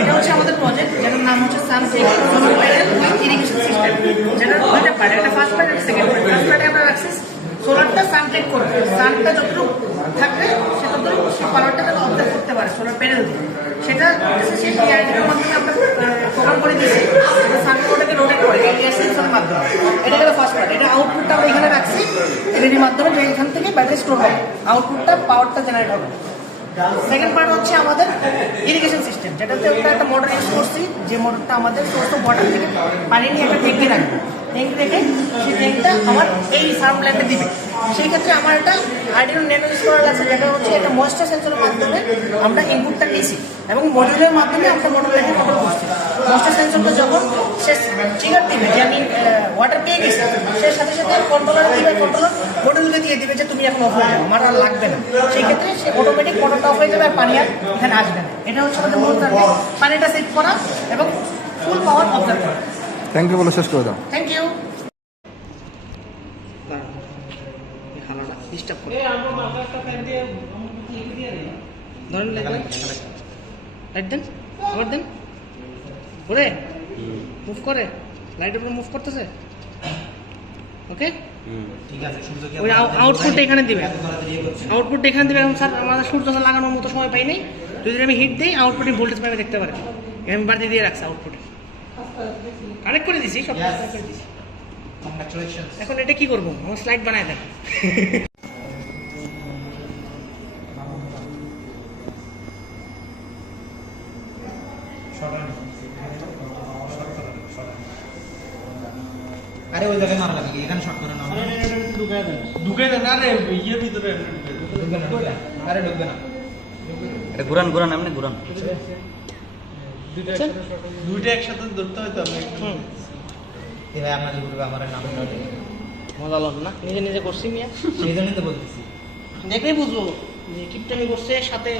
এটা হচ্ছে আমাদের প্রজেক্ট যেটার নাম হচ্ছে প্যানেল ইরিগেশন সিস্টেম যেটা ফার্স্ট পার্ট সেকেন্ড আমরা রাখছি সোলারটা সানটেক করবে। সানটা যতটুকু থাকবে, সে ততটুকু সে পাওয়ারটা যেন অবজার্ভ করতে পারে সোলার প্যানেল সেটা সেই ডিআইডির মাধ্যমে আমরা প্রোগ্রাম করে দিয়েছি। সেটা সান ওটাকে রোটেট করে সেন্সরের মাধ্যমে। এটা গেল ফার্স্ট পার্ট এটা আউটপুটটা আমরা এখানে রাখছি। এলইডির মাধ্যমে যে এখান থেকে ব্যাটারি স্টোর হবে। আউটপুটটা পাওয়ারটা জেনারেট হবে। সেকেন্ড পার্ট হচ্ছে আমাদের ইরিগেশন সিস্টেম যেটাতে আমরা একটা মোটর ইউজ করছি, যে মোটরটা আমাদের অফ ওয়াটার থেকে পানি নিয়ে একটা ট্যাঙ্কে রাখবে। ট্যাঙ্ক রেখে সেই ট্যাঙ্কটা আমার এই সার্ভ ল্যান্ডে দিবে। সেই ক্ষেত্রে আমার একটা আইডিয়াল ন্যানো ইউজ করা লাগছে যেটা হচ্ছে একটা ময়েশ্চার সেন্সরের মাধ্যমে আমরা ইনপুটটা নিয়েছি এবং মডিউলের মাধ্যমে আমরা মোটর মোটরটাকে কন্ট্রোল করছি। ময়েশ্চার সেন্সরটা যখন সে ট্রিগার দিবে, যে আমি ওয়াটার সাথে সাথে কন্ট্রোলার দিবে কন্ট্রোলার মডিউলকে দিয়ে দিবে যে তুমি এখন অফ হয়ে যাও লাগবে না। সেই ক্ষেত্রে সে অটোমেটিক মোটরটা অফ হয়ে যাবে আর পানি আর এখানে আসবে না। এটা হচ্ছে আমাদের মূল টার্গেট পানিটা সেট করা এবং ফুল পাওয়ার অবজার্ভ করা। থ্যাংক ইউ বলে শেষ করে দাও। থ্যাংক ইউ ডিস্টার্ব করে ধরেন লাইট দেন আবার দেন। ঘুরে মুভ করে। লাইটের উপর মুভ করতেছে? ওকে? ওই আউটপুটটা এখানে দিবে। আউটপুট এখানে দিবে এখন স্যার আমাদের সূর্য লাগানোর মতো সময় পাই নাই। যদি আমি হিট দিই আউটপুটে ভোল্টেজ পাবে দেখতে পারে আমি বাড়তি দিয়ে রাখছি আউটপুটে কানেক্ট করে দিছি সব কানেক্ট করে দিছি। এখন এটা কি করব? আমার স্লাইড বানায় দেন। আরে ওই জায়গায় মারা লাগে এখানে শর্ট করে নাও। ঢুকে দেন। আরে ইয়ে ভিতরে ঢুকবে না না। আরে ঢুকবে না। এটা ঘুরান ঘুরান এমনি ঘুরান। দুইটা একসাথে ধরতে হয়তো আমি একটু ভাই আপনাদের গ্রুপে আমার নাম মজা লাগল না? নিজে নিজে করছি মিয়া। সেই জন্যই তো বলতেছি। দেখলেই বুঝব যে টিপটামি করছে সাথে